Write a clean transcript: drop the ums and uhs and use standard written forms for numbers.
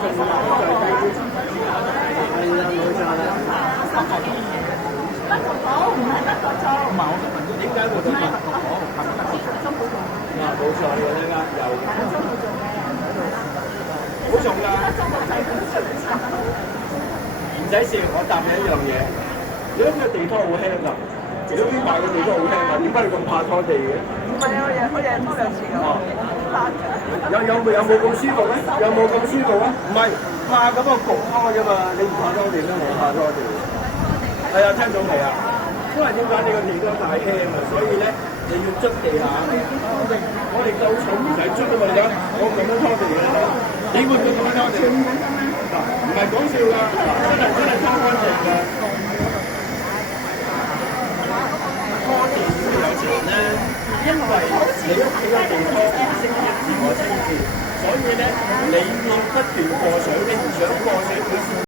冇錯啦。德國寶唔係德國做。唔係，我想問點解會咁德國寶？啊，冇錯，你睇下又好重㗎。唔使笑，我答你一樣嘢。你諗個地拖好輕㗎，如果邊買個地拖好輕㗎，點解你咁怕拖地嘅？唔係啊，我日拖2次㗎。有冇咁舒服咧？有冇咁舒服啊？唔係怕咁個焗拖啫嘛，你唔怕拖地咩？我怕拖地。係啊，聽到未啊？因為點解你個地拖太輕啊，所以咧你要捽地下。我哋夠重唔使捽啊嘛，而家我咁樣拖地嘅，你會唔會咁樣拖地？嗱，唔係講笑㗎，真係拖乾淨㗎。拖地有時咧，因為你屋企個地拖唔識得自我清潔，所以咧你要不斷過水，你唔想過水佢先